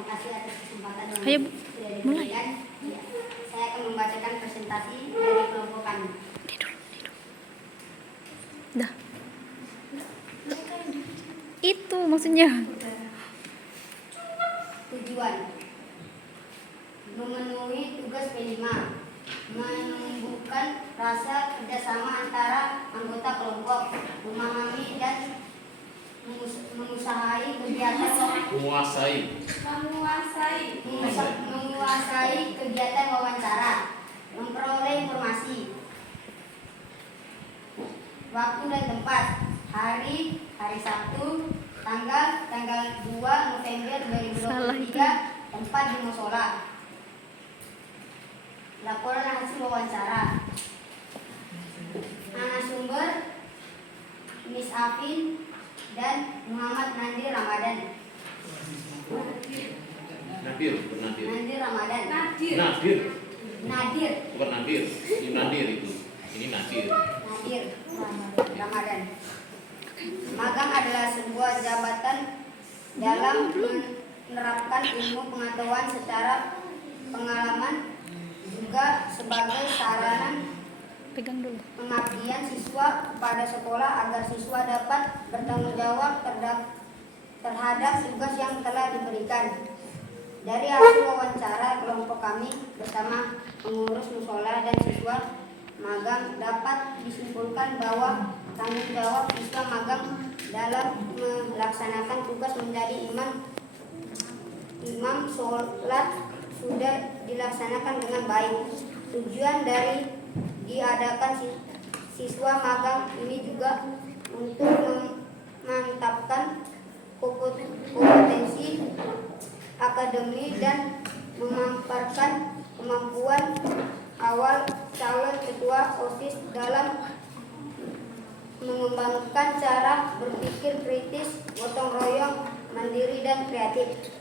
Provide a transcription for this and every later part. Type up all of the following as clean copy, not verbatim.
terima kasih atas kesempatan yang Ayo, sudah mulai. diberikan. Ya, saya akan membacakan presentasi dari kelompok kami. Tidur. Dah. Itu maksudnya. Tujuan memenuhi tugas P5, menumbuhkan rasa kerjasama antara anggota kelompok, memahami dan menguasai kegiatan wawancara, memperoleh informasi, waktu dan tempat, hari Sabtu, tanggal 2 November 2023, tempat di musola. Laporan hasil wawancara. Narasumber Miss Afin dan Muhammad Nadir Ramadan. Nadir. Bukan Nadir. Ini Nadir itu. Ini Nadir. Nadir Ramadan. Magang adalah sebuah jabatan dalam menerapkan ilmu pengetahuan secara pengalaman, juga sebagai sarana Pegang dulu. pengabdian siswa kepada sekolah agar siswa dapat bertanggung jawab terhadap tugas yang telah diberikan. Dari hasil wawancara kelompok kami bersama pengurus musola dan siswa magang dapat disimpulkan bahwa tanggung jawab siswa magang dalam melaksanakan tugas menjadi imam sholat sudah dilaksanakan dengan baik. Tujuan dari diadakan siswa magang ini juga untuk memantapkan kompetensi akademi dan memaparkan kemampuan awal calon ketua OSIS dalam mengembangkan cara berpikir kritis, gotong royong, mandiri dan kreatif.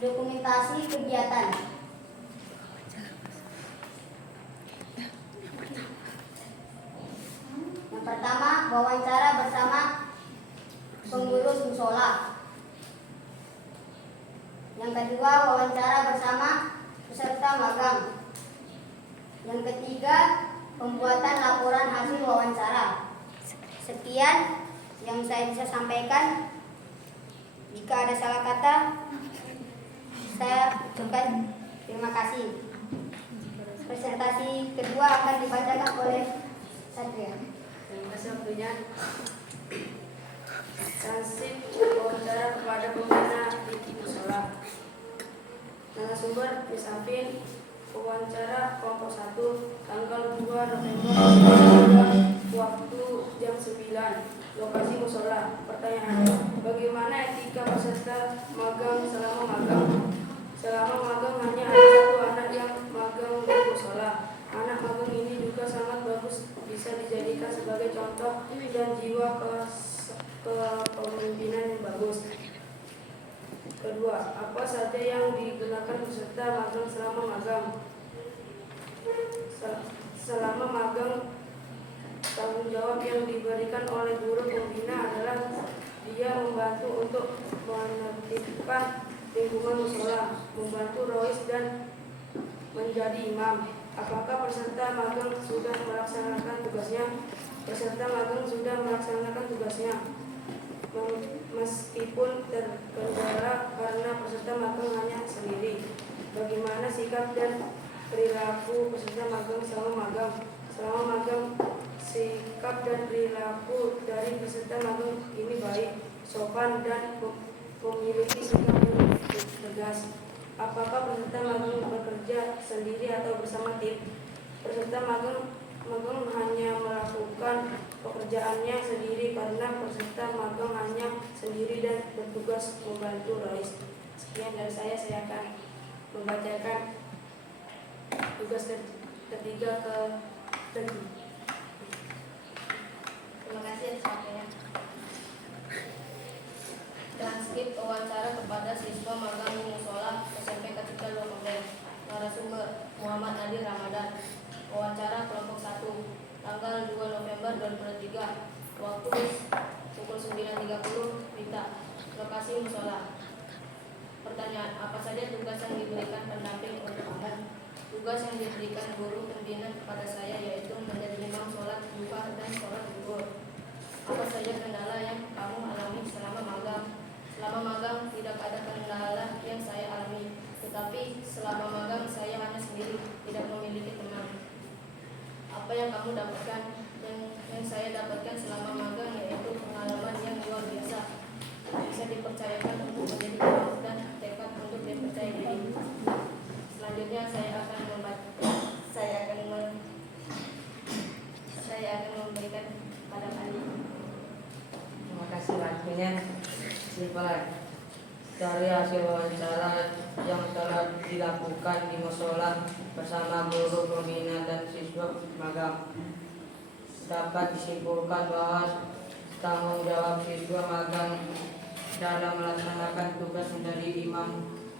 Dokumentasi kegiatan. Yang pertama, wawancara bersama pengurus musola. Yang kedua, wawancara bersama peserta magang. Yang ketiga, pembuatan laporan hasil wawancara. Sekian yang saya bisa sampaikan. Jika ada salah kata, saya ucapkan terima kasih. Presentasi kedua akan dibacakan oleh Satria. Terima kasih waktunya. Transkrip wawancara kepada pembina di musola. Narasumber Miss Afin, wawancara kelompok 1, tanggal 2 November 2023, waktu jam 9, lokasi musola. Pertanyaan: bagaimana etika peserta magang selama magang? Selama magang hanya ada satu anak yang magang di musola. Anak magang ini juga sangat bagus, bisa dijadikan sebagai contoh dan jiwa kepemimpinan yang bagus. Kedua, apa saja yang digunakan peserta magang selama magang? Selama magang, tanggung jawab yang diberikan oleh guru pembina adalah dia membantu untuk menertibkan lingkungan musola, membantu rois dan menjadi imam. Apakah peserta magang sudah melaksanakan tugasnya? Peserta magang sudah melaksanakan tugasnya, meskipun terkendala karena peserta magang hanya sendiri. Bagaimana sikap dan perilaku peserta magang selama magang? Selama magang, sikap dan perilaku dari peserta magang ini baik, sopan, dan memiliki sikap yang tegas. Apakah peserta magang bekerja sendiri atau bersama tim? Peserta magang hanya melakukan pekerjaannya sendiri karena peserta magang hanya sendiri dan bertugas membantu rois. Sekian dari saya akan membacakan tugas ketiga ke Tegi. Terima kasih atas waktunya. Transkrip wawancara kepada siswa magang di musola SMP Ketika 2 November. Narasumber Muhammad Nadir Ramadan. Wawancara kelompok 1, tanggal 2 November 2023, waktu diberikan guru pembina kepada saya, yaitu menjadi imam sholat duha dan sholat zuhur. Apa saja kendala yang kamu alami selama magang? Selama magang tidak ada kendala yang saya alami, tetapi selama magang saya hanya sendiri, tidak memiliki teman. Apa yang kamu dapatkan? Yang saya dapatkan selama magang yaitu pengalaman yang luar biasa, bisa dipercayakan untuk menjadi imam dan tekad untuk dipercaya diri. Selanjutnya saya akan memberikan pada kalian. Terima kasih waktunya. Simpan. Dari hasil wawancara yang telah dilakukan di musola bersama guru pembina dan siswa magang, dapat disimpulkan bahwa tanggung jawab siswa magang dalam melaksanakan tugas menjadi imam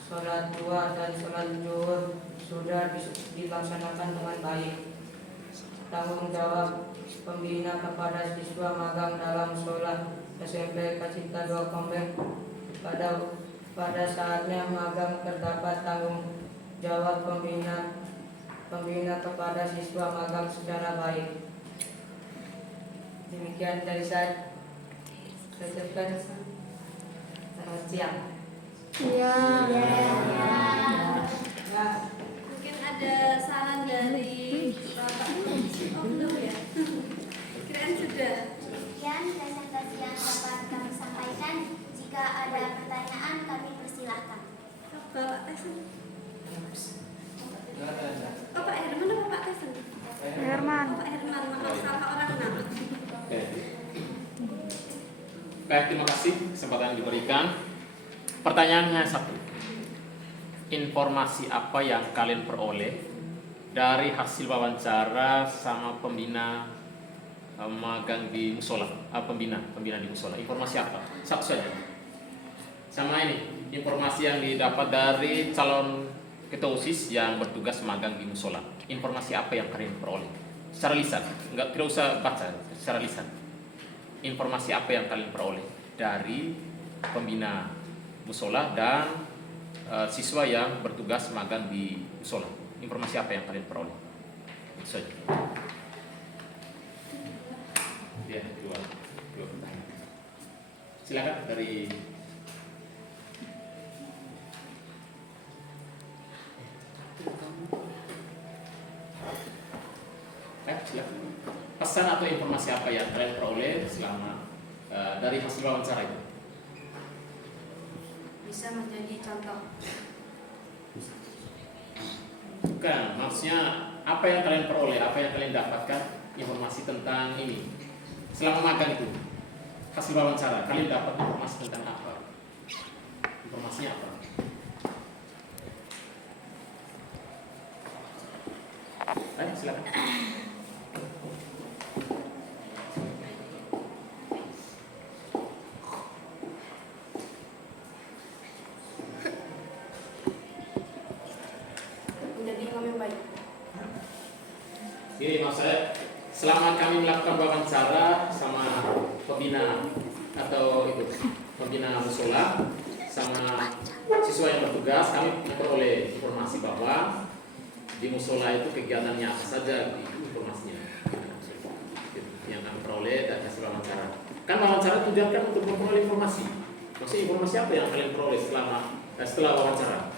sholat duha dan sholat zuhur sudah dilaksanakan dengan baik. Tanggung jawab pembina kepada siswa magang dalam sholat SMP Kacita 2 Komplek pada saatnya magang terdapat tanggung jawab pembina kepada siswa magang secara baik. Demikian dari saya. Ucapkan selamat siang. Iya. Mungkin ada saran dari Bapak. Oh belum ya? Kirain sudah. Sekian presentasi yang dapat kami sampaikan. Jika ada pertanyaan kami persilahkan. Bapak Tyson. Oh Pak Herman atau Pak Tyson? Herman. Oh Pak Herman, maaf salah orang nama. Oke. Baik, terima kasih kesempatan yang diberikan. Pertanyaannya satu. Informasi apa yang kalian peroleh dari hasil wawancara sama pembina magang di musola? Pembina di musola. Informasi apa? Satu saja. Sama ini, informasi yang didapat dari calon ketua OSIS yang bertugas magang di musola. Informasi apa yang kalian peroleh? Secara lisan, tidak usah baca, secara lisan. Informasi apa yang kalian peroleh dari pembina musola dan siswa yang bertugas magang di musola? Informasi apa yang kalian peroleh? Itu saja. Ya, dua pertanyaan. Silakan dari silakan. Pesan atau informasi apa yang kalian peroleh selama dari hasil wawancara itu? Bisa menjadi contoh. Bukan, maksudnya apa yang kalian peroleh, apa yang kalian dapatkan informasi tentang ini selama magang itu, hasil wawancara kalian dapat informasi tentang apa? Informasinya apa? Ayo silakan. Menjadi imam yang baik. Ini maksudnya selama kami melakukan wawancara sama pembina atau itu pembina musola sama siswa yang bertugas, kami memperoleh informasi bahwa di musola itu kegiatannya apa saja, informasinya yang kami peroleh dari hasil wawancara. Kan wawancara tujuan kan untuk memperoleh informasi. Maksudnya informasi apa yang kalian peroleh setelah wawancara?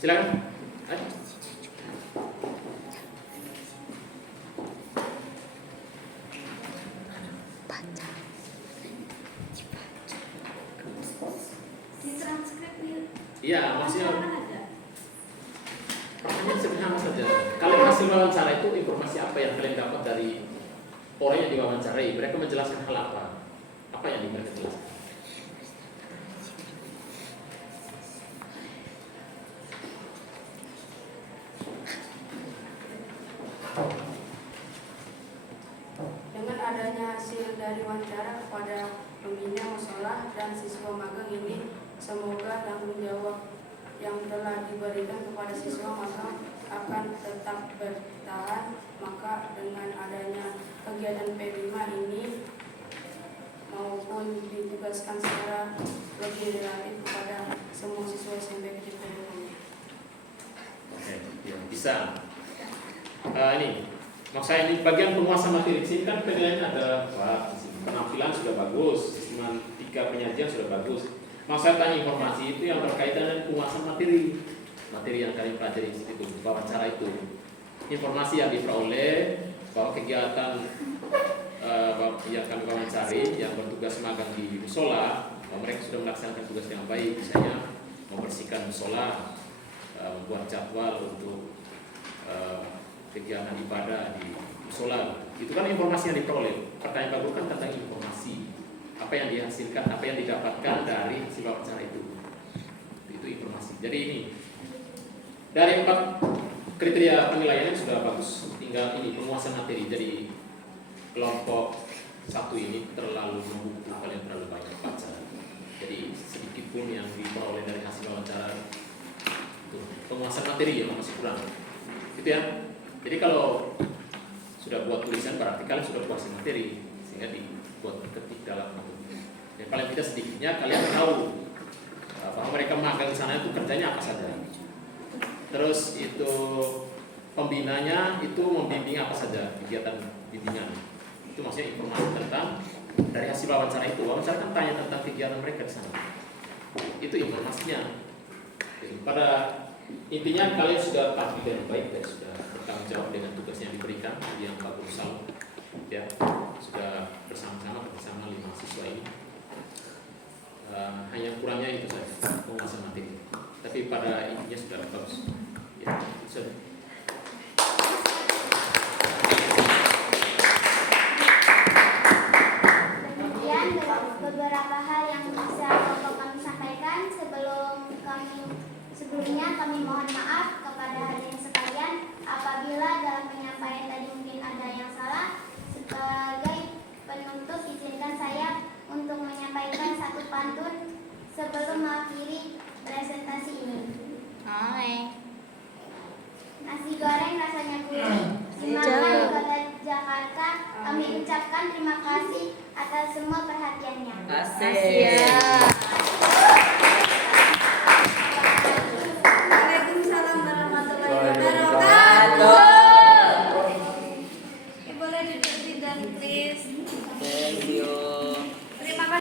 Silakan. Ayo. Di transkrip nih. Iya, maksudnya Kan ada. pertanyaan sederhana saja. Kalian hasil wawancara itu informasi apa yang kalian dapat dari orang yang diwawancarai? Mereka menjelaskan hal apa? Apa yang mereka jelaskan? Dengan adanya hasil dari wawancara kepada pembina musola dan siswa magang ini, semoga tanggung jawab yang telah diberikan kepada siswa magang akan tetap bertahan, maka dengan adanya kegiatan P5 ini maupun ditugaskan secara lebih relatif kepada semua siswa SMP Kecil Pemulung. Oke, ya, bisa. Ini, maksud saya ini bagian penguasa materi sini kan penilaian ada penampilan sudah bagus, sistematika penyajian sudah bagus. Maksud saya tanya informasi itu yang berkaitan dengan penguasaan materi yang kalian pelajari itu, wawancara itu. Informasi yang diperoleh bahwa kegiatan yang kami wawancari yang bertugas magang di musola, mereka sudah melaksanakan tugas dengan baik, misalnya membersihkan musola, membuat jadwal untuk kegiatan ibadah di musola. Itu kan informasi yang diperoleh. Pertanyaan baru kan tentang informasi, apa yang dihasilkan, apa yang didapatkan dari hasil wawancara itu informasi. Jadi ini dari 4 kriteria penilaian sudah bagus, tinggal ini penguasaan materi. Jadi kelompok 1 ini terlalu membuku, kalian terlalu banyak baca. Jadi sedikit pun yang diperoleh dari hasil wawancara itu penguasaan materi yang masih kurang. Gitu ya. Jadi kalau sudah buat tulisan berarti kalian sudah kuasai materi, sehingga dibuat ketik dalam itu. Dan paling tidak sedikitnya kalian tahu bahwa mereka magang di sana itu kerjanya apa saja. Terus itu pembinanya itu membimbing apa saja kegiatan bimbingan. Itu maksudnya informasi tentang dari hasil wawancara itu. Wawancara kan tanya tentang kegiatan mereka di sana. Itu informasinya. Pada intinya kalian sudah tampil dengan baik dan sudah bertanggung jawab dengan tugasnya yang diberikan yang Pak Guru Salom, ya, sudah bersama-sama 5 siswa ini. Hanya kurangnya itu saja penguasaan materi. Tapi pada intinya sudah bagus. Ya, sudah. Kemudian beberapa hal yang bisa Bapak kami sampaikan sebelumnya kami mohon maaf kepada hadirin sekalian apabila dalam penyampaian tadi mungkin ada yang salah. Sebagai penutup izinkan saya untuk menyampaikan satu pantun sebelum mengakhiri presentasi ini. Nasi goreng rasanya gurih, dimakan di kota Jakarta. Kami ucapkan terima kasih atas semua perhatiannya. Waalaikumsalam warahmatullahi wabarakatuh. Boleh duduk dan please. Thank you.